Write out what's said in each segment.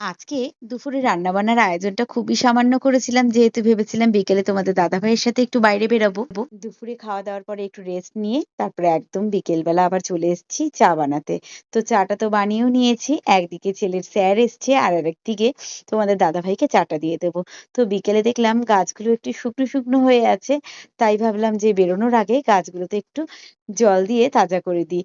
আজকে দুপুরে রান্নাবান্নার আয়োজনটা খুবই সামান্য করেছিলাম। যেহেতু ভেবেছিলাম বিকেলে তোমাদের দাদাভাইয়ের সাথে একটু বাইরে বেরাবো। দুপুরে খাওয়া-দাওয়ার পরে একটু রেস্ট নিয়ে তারপরে একদম বিকেলবেলা আবার চলে এসেছি চা বানাতে। তো চাটা তো বানিয়েও নিয়েছি। একদিকে ছেলের স্যার এসছে আর আরেকদিকে তোমাদের দাদাভাইকে চাটা দিয়ে দেবো। তো বিকেলে দেখলাম গাছগুলো একটু শুকনো, শুকনো হয়ে আছে। তাই ভাবলাম যে বেরোনোর আগে গাছগুলোতে একটু জল দিয়ে তাজা করে দিই।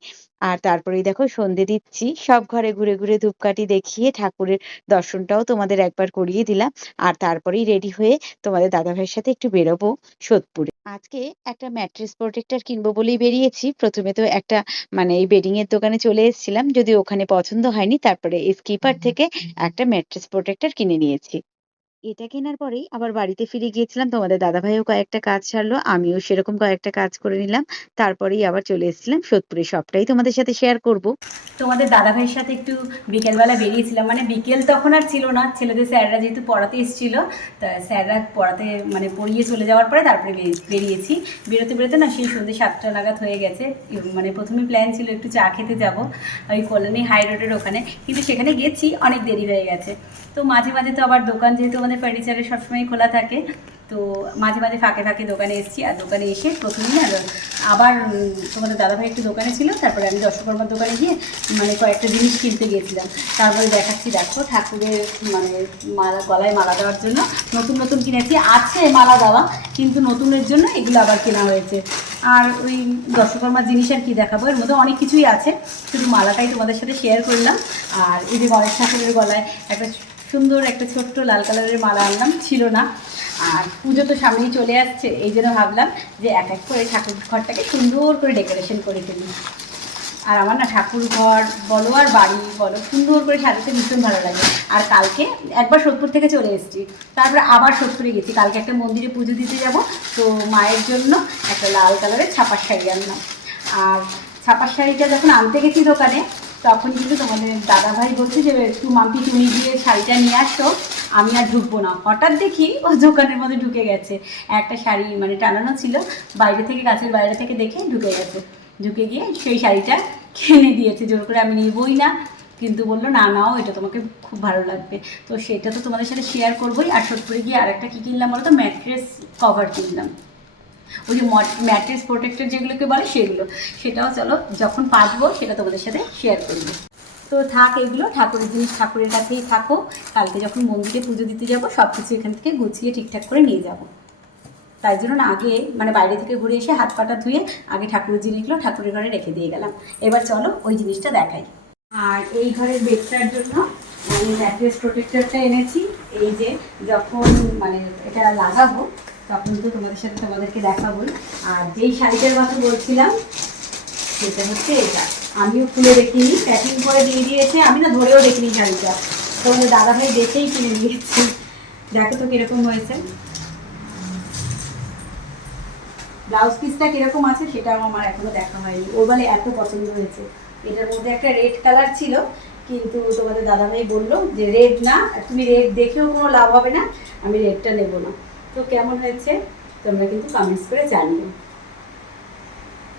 আর তারপরেই দেখো সন্ধ্যে দিচ্ছি। সব ঘরে ঘুরে, ঘুরে ধূপকাঠি দেখিয়ে ঠাকুরের দর্শনটাও তোমাদের একবার করিয়ে দিলাম। আর তারপরেই রেডি হয়ে তোমাদের দাদাভাইয়ের সাথে একটু বেরোবো সোদপুরে। আজকে একটা ম্যাট্রেস প্রোটেক্টর কিনবো বলেই বেরিয়েছি। প্রথমে তো একটা মানে এই বেডিং এর দোকানে চলে এসেছিলাম। যদিও ওখানে পছন্দ হয়নি। তারপরে স্কিপার থেকে একটা ম্যাট্রেস প্রোটেক্টর কিনে নিয়েছি। এটা কেনার পরেই আবার বাড়িতে ফিরে গিয়েছিলাম। তোমাদের দাদাভাইও কয়েকটা কাজ সারলো। আমিও সেরকম কয়েকটা কাজ করে নিলাম। তারপরেই আবার চলে এসেছিলাম সোদপুরে। সবটাই তোমাদের সাথে শেয়ার করব। তোমাদের দাদাভাইয়ের সাথে একটু বিকেলবেলা বেরিয়েছিলাম, মানে বিকেল তখন আর ছিল না, ছেলেদের স্যাররা যেহেতু পড়াতে এসেছিলো, তা স্যাররা পড়াতে মানে পড়িয়ে চলে যাওয়ার পরে তারপরে বেরিয়েছি। বেরোতে বেরোতে না সেই সন্ধ্যে 7টা নাগাদ হয়ে গেছে। মানে প্রথমে প্ল্যান ছিল একটু চা খেতে যাব ওই কলোনি হাই রোডের ওখানে, কিন্তু সেখানে গেছি অনেক দেরি হয়ে গেছে। তো মাঝে মাঝে তো আবার দোকান যেহেতু আমাদের ফার্নিচারের সবসময় খোলা থাকে, তো মাঝে মাঝে ফাঁকে ফাঁকে দোকানে এসেছি। আর দোকানে এসে প্রথমেই না আবার তোমাদের দাদাভাই একটু দোকানে ছিল, তারপরে আমি দশকর্মার দোকানে গিয়ে মানে কয়েকটা জিনিস কিনতে গিয়েছিলাম। তারপরে দেখাচ্ছি, দেখো ঠাকুরের মানে মালা, গলায় মালা দেওয়ার জন্য নতুন নতুন কিনেছি। আছে মালা দেওয়া, কিন্তু নতুনের জন্য এগুলো আবার কেনা হয়েছে। আর ওই দশকর্মার জিনিস আর কি দেখাবো, এর মধ্যে অনেক কিছুই আছে, শুধু মালাটাই তোমাদের সাথে শেয়ার করলাম। আর এই যে গণেশ ঠাকুরের গলায় একটা সুন্দর একটা ছোট্ট লাল কালারের মালা আনলাম, ছিল না। আর পুজো তো সামনেই চলে আসছে, এই জন্য ভাবলাম যে এক এক করে ঠাকুর ঘরটাকে সুন্দর করে ডেকোরেশন করে ফেলি। আর আমার না ঠাকুর ঘর বলো আর বাড়ি বলো সুন্দর করে সাজাতে ভীষণ ভালো লাগে। আর কালকে একবার সোদপুর থেকে চলে এসেছি, তারপরে আবার সোদপুরে গেছি। কালকে একটা মন্দিরে পুজো দিতে যাব, তো মায়ের জন্য একটা লাল কালারের ছাপার শাড়ি আনলাম। আর ছাপার শাড়িটা যখন আনতে গেছি দোকানে, তখন কিন্তু তোমাদের দাদাভাই বলছে যে একটু মাম্পি তুমি গিয়ে শাড়িটা নিয়ে আসো, আমি আর ঢুকবো না। হঠাৎ দেখি ও দোকানের মধ্যে ঢুকে গেছে, একটা শাড়ি মানে টানানো ছিল বাইরে থেকে, গাছের বাইরে থেকে দেখে ঢুকে গেছে। ঢুকে গিয়ে সেই শাড়িটা কিনে দিয়েছে জোর করে, আমি নিবই না, কিন্তু বললো না নাও, এটা তোমাকে খুব ভালো লাগবে। তো সেটা তো তোমাদের সাথে শেয়ার করবোই। আর সোদপুরে গিয়ে আর একটা কী কিনলাম বলো তো, ম্যাট্রেস কভার কিনলাম। ওই যে ম্যাট্রেস প্রোটেক্টর যেগুলোকে বলে সেগুলো, সেটাও চলো যখন পাঠবো সেটা তোমাদের সাথে শেয়ার করবো। তো থাক এগুলো ঠাকুরের জিনিস ঠাকুরের কাছেই থাকো, কালকে যখন মন্দিরে পুজো দিতে যাবো সব কিছু এখান থেকে গুছিয়ে ঠিকঠাক করে নিয়ে যাব। তাই জন্য না আগে মানে বাইরে থেকে ঘুরে এসে হাত পাটা ধুয়ে আগে ঠাকুরের জিনিসগুলো ঠাকুরের ঘরে রেখে দিয়ে গেলাম। এবার চলো ওই জিনিসটা দেখাই। আর এই ঘরের বেডটার জন্য আমি ম্যাট্রেস প্রোটেক্টরটা এনেছি। এই যে যখন মানে এটা লাগাবো তখন তো তোমাদেরকে দেখাবোই। আর যেই শাড়িটার কথা বলছিলাম সেটা হচ্ছে এটা। আমিও খুলে দেখিনি, প্যাকিং করে দিয়ে দিয়েছে, আমি না ধরেও দেখিনি শাড়িটা। তোমাদের দাদাভাই দেখেই কিনে নিয়েছি। দেখো তো কিরকম হয়েছে, ব্লাউজ পিসটা কিরকম আছে সেটাও আমার এখনো দেখা হয়নি। ও বলে এত পছন্দ হয়েছে। এটার মধ্যে একটা রেড কালার ছিল, কিন্তু তোমাদের দাদাভাই বললো যে রেড না, তুমি রেড দেখেও কোনো লাভ হবে না, আমি রেডটা নেবো না। তো কেমন হয়েছে তোমরা কিন্তু কমেন্টস করে জানিও।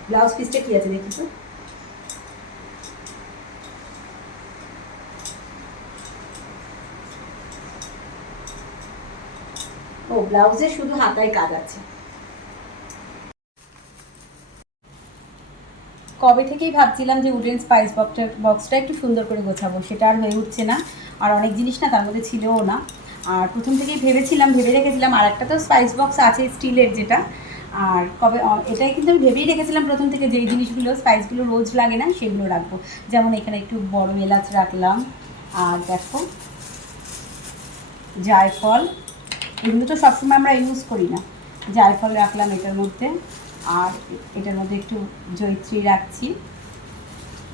ব্লাউজ পিসটা কি আছে দেখি তো। ও ব্লাউজে শুধু হাতায় কাজ আছে। কবে থেকেই ভাবছিলাম যে উডেন স্পাইস বক্সটা একটু সুন্দর করে গোছাবো, সেটা আর হয়ে উঠছে না। আর অনেক জিনিস না তার মধ্যে ছিলও না। আর প্রথম থেকেই ভেবে রেখেছিলাম আর একটা তো স্পাইস বক্স আছে স্টিলের যেটা। আর এটাই কিন্তু আমি ভেবেই রেখেছিলাম প্রথম থেকে, যেই জিনিসগুলো স্পাইসগুলো রোজ লাগে না সেগুলো রাখবো। যেমন এখানে একটু বড় এলাচ রাখলাম, আর দেখো জায়ফল, এগুলো তো সবসময় আমরা ইউজ করি না, জায়ফল রাখলাম এটার মধ্যে। আর এটার মধ্যে একটু জয়িত্রী রাখছি,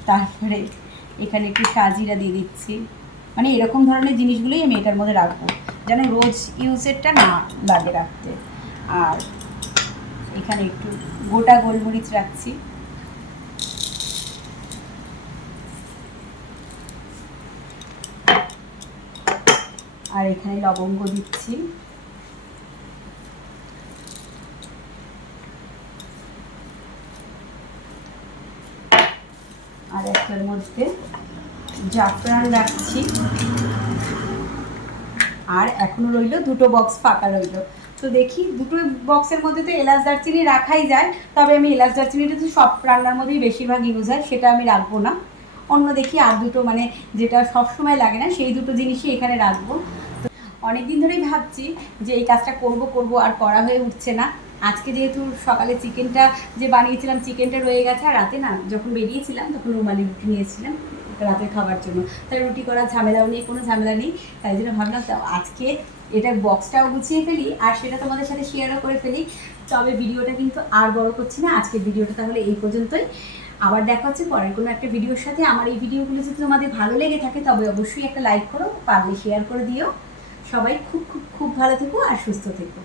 তারপরে এখানে একটু সাজিরা দিয়ে দিচ্ছি। মানে এরকম ধরনের জিনিসগুলোই আমি এটার মধ্যে রাখবো, যেন রোজ ইউজেরটা না লাগে রাখতে। আর এখানে একটু গোটা গোলমরিচ রাখছি। আর এখানে লবঙ্গ দিচ্ছি। আর একটার মধ্যে জাফরান রাখছি। আর এখনও রইলো দুটো বক্স ফাঁকা রইলো। তো দেখি দুটো বক্সের মধ্যে তো এলাচ দারচিনি রাখাই যায়, তবে আমি এলাচ দারচিনিটা তো সব রান্নার মধ্যেই বেশিরভাগ ইউজ হয়, সেটা আমি রাখবো না। অন্য দেখি আর দুটো, মানে যেটা সবসময় লাগে না সেই দুটো জিনিসই এখানে রাখবো। অনেক দিন ধরেই ভাবছি যে এই কাজটা করব আর করা হয়ে উঠছে না। আজকে যেহেতু সকালে চিকেনটা যে বানিয়েছিলাম, চিকেনটা রয়ে গেছে, আর রাতে না যখন বেরিয়েছিলাম তখন রুমালি রুটি নিয়েছিলাম রাতের খাবার জন্য, তাই রুটি করার ঝামেলাও নেই, কোনো ঝামেলা নেই। তাই জন্য ভাবলাম তো আজকে এটা বক্সটাও গুছিয়ে ফেলি আর সেটা তোমাদের সাথে শেয়ারও করে ফেলি। তবে ভিডিওটা কিন্তু আর বড় করছি না, আজকের ভিডিওটা তাহলে এই পর্যন্তই। আবার দেখা হচ্ছে পরের কোনো একটা ভিডিওর সাথে। আমার এই ভিডিওগুলো যদি তোমাদের ভালো লেগে থাকে তবে অবশ্যই একটা লাইক করো, পারলে শেয়ার করে দিও। সবাই খুব খুব খুব ভালো থেকো আর সুস্থ থেকো।